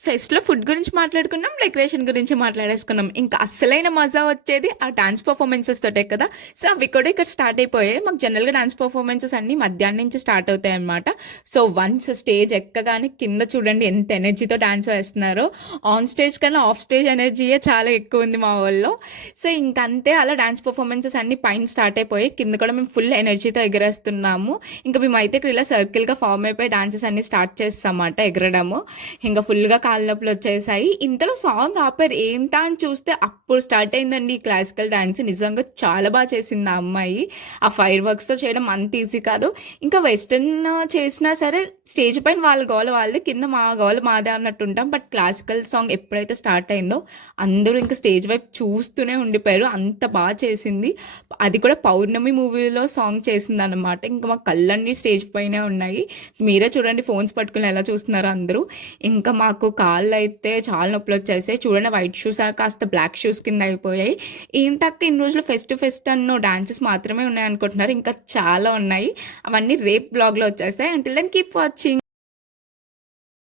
ఫెస్ట్‌లో food గురించి మాట్లాడుకున్నాం. Decoration గురించి మాట్లాడేసుకున్నాం. ఇంకా అస్సలైన మజా వచ్చేది ఆ డాన్స్ పెర్ఫార్మన్సెస్ తోటే కదా! సో, అవి కూడా ఇక్కడ స్టార్ట్ అయిపోయాయి. మాకు జనరల్‌గా డాన్స్ పెర్ఫార్మన్సెస్ అన్నీ మధ్యాహ్నం నుంచి స్టార్ట్ అవుతాయన్నమాట. సో, వన్స్ స్టేజ్ ఎక్కగానే కింద చూడండి ఎంత ఎనర్జీతో డాన్స్ వేస్తున్నారో. ఆన్ స్టేజ్ కన్నా ఆఫ్ స్టేజ్ ఎనర్జీయే చాలా ఎక్కువుంది మా వోళ్ళలో. సో, ఇంకంతే అలా డాన్స్ పెర్ఫార్మన్సెస్ అన్నీ పైన స్టార్ట్ అయిపోయాయి. కింద కూడా మేము ఫుల్ ఎనర్జీతో ఎగరేస్తున్నాము. ఇంకా మేమైతే ఇక్కడ ఇలా సర్కిల్‌గా ఫార్మ్ అయిపోయి డాన్సెస్ అన్నీ స్టార్ట్ చేసామన్నమాట ఎగరడము. ఇంకా ఫుల్‌గా కాళ్ళ నొప్పులు వచ్చేసాయి. ఇంతలో సాంగ్ ఆపారు. ఏంటా అని చూస్తే అప్పుడు స్టార్ట్ అయిందండి ఈ క్లాసికల్ డాన్స్. నిజంగా చాలా బాగా చేసింది ఆ అమ్మాయి. ఆ ఫైర్ వర్క్స్‌తో చేయడం అంత ఈజీ కాదు. ఇంకా వెస్టర్న్ చేసినా సరే స్టేజ్ పైన వాళ్ళ గోల వాళ్ళది, కింద మా గోల మాదే అన్నట్టు ఉంటాం. బట్ క్లాసికల్ సాంగ్ ఎప్పుడైతే స్టార్ట్ అయిందో అందరూ ఇంకా స్టేజ్ వైపు చూస్తూనే ఉండిపోయారు. అంత బాగా చేసింది. అది కూడా పౌర్ణమి మూవీలో సాంగ్ చేసిందనమాట. ఇంకా మా కళ్ళన్నీ స్టేజ్ పైనే ఉన్నాయి. మీరే చూడండి ఫోన్స్ పట్టుకుని ఎలా చూస్తున్నారో అందరూ. ఇంకా మాకు కాళ్ళైతే చాలా నొప్పులొచ్చేసాయి. చూడండి వైట్ షూస్ కాస్త బ్లాక్ షూస్ కింద అయిపోయాయి. ఏంటక్క ఇన్ని రోజులు ఫెస్ట్ అన్నో డాన్సెస్ మాత్రమే ఉన్నాయనుకుంటున్నారు. ఇంకా చాలా ఉన్నాయి. అవన్నీ రేపు బ్లాగ్‌లో వచ్చేస్తాయి. Until then keep watching.